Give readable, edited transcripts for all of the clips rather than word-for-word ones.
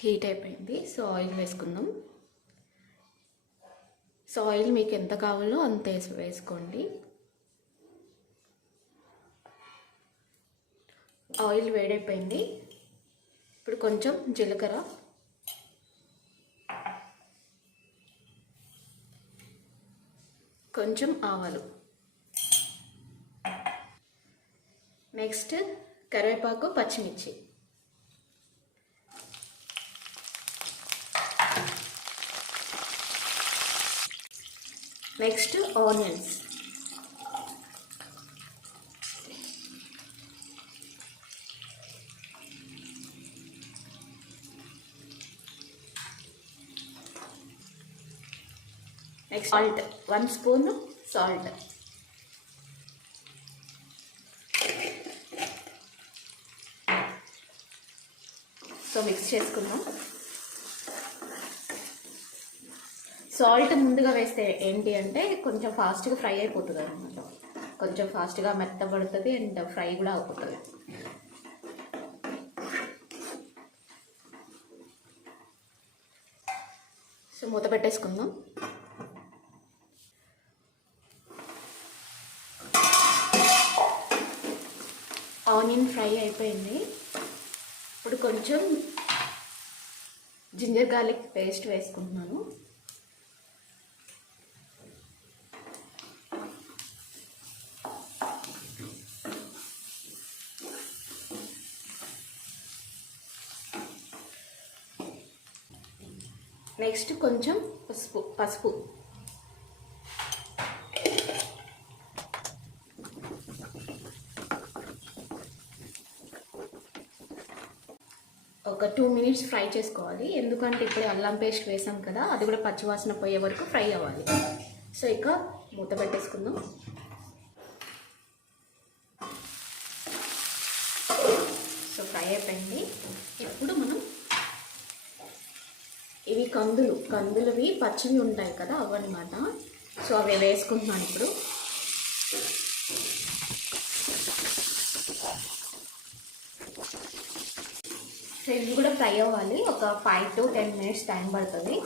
హీట్ అయిపోయింది. So oil వేసుకుందాం. So oil మీకు ఎంత కావాలో అంత వేసుకోండి. ఆయిల్ వేడైపోయింది. ఇప్పుడు కొంచెం జీలకర్ర, కొంచెం ఆవాలు, నెక్స్ట్ కరివేపాకు, పచ్చిమిర్చి, next onions, next salt, 1 spoon salt, so mix చేసుకుందాం. సాల్ట్ ముందుగా వేస్తే ఏంటి అంటే కొంచెం ఫాస్ట్గా ఫ్రై అయిపోతుంది అనమాట. కొంచెం ఫాస్ట్గా మెత్తబడుతుంది అండ్ ఫ్రై కూడా అయిపోతుంది. సో మూత పెట్టేసుకుందాం. ఆనియన్ ఫ్రై అయిపోయింది. ఇప్పుడు కొంచెం జింజర్ గార్లిక్ పేస్ట్ వేసుకుంటున్నాను. నెక్స్ట్ కొంచెం పసుపు, ఒక 2 మినిట్స్ ఫ్రై చేసుకోవాలి. ఎందుకంటే ఇప్పుడు అల్లం పేస్ట్ వేసాం కదా, అది కూడా పచ్చివాసన పోయే వరకు ఫ్రై అవ్వాలి. సో ఇక మూత పెట్టేసుకుందాం. సో ఫ్రై అయిపోయింది. ఇప్పుడు మనం ఇవి కందులువి పచ్చివి ఉంటాయి కదా, అవన్నమాట. సో అవి వేసుకుంటున్నాను ఇప్పుడు. సో ఇవి కూడా ఫ్రై అవ్వాలి. ఒక 5 to 10 మినిట్స్ టైం పడుతుంది.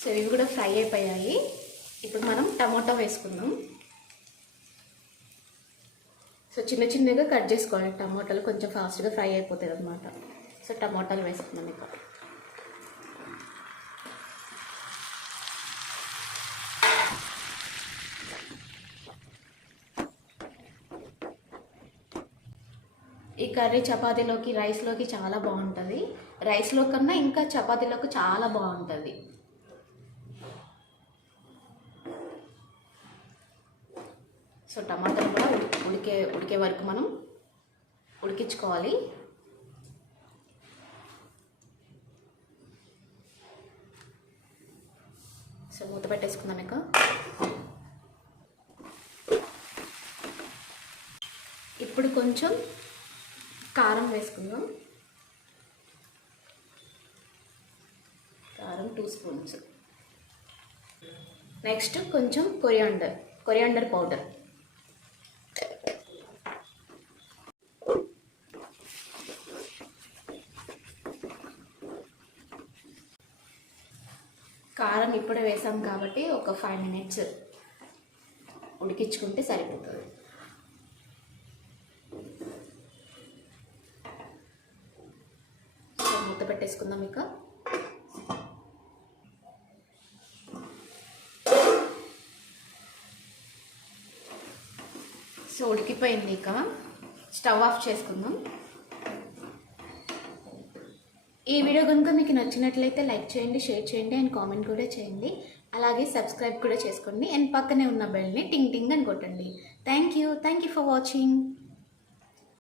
సో ఇవి కూడా ఫ్రై అయిపోయాయి. ఇప్పుడు మనం టమాటో వేసుకుందాం. సో చిన్న చిన్నగా కట్ చేసుకోవాలి. టమాటాలు కొంచెం ఫాస్ట్గా ఫ్రై అయిపోతుంది అనమాట. సో టమాటాలు వేసుకుందాం. ఇక ఈ కర్రీ చపాతీలోకి, రైస్లోకి చాలా బాగుంటుంది. రైస్లో కన్నా ఇంకా చపాతీలోకి చాలా బాగుంటుంది. సో టమాటాలు కూడా ఉడికే వరకు మనం ఉడికించుకోవాలి. సో మూత పెట్టేసుకుందాం. ఇక ఇప్పుడు కొంచెం కారం వేసుకుందాం. కారం 2 స్పూన్స్. నెక్స్ట్ కొంచెం కొరియాండర్ పౌడర్, కారం ఇప్పుడే వేసాం కాబట్టి ఒక 5 మినిట్స్ ఉడికించుకుంటే సరిపోతుంది. మూత పెట్టేసుకుందాం. ఇక సో ఉడికిపోయింది. ఇక స్టవ్ ఆఫ్ చేసుకుందాం. ఈ వీడియో కనుక మీకు నచ్చినట్లయితే లైక్ చేయండి, షేర్ చేయండి అండ్ కామెంట్ కూడా చేయండి. అలాగే సబ్స్క్రైబ్ కూడా చేసుకోండి అండ్ పక్కనే ఉన్న బెల్ని టింగ్ టింగ్ అని కొట్టండి. Thank you for watching.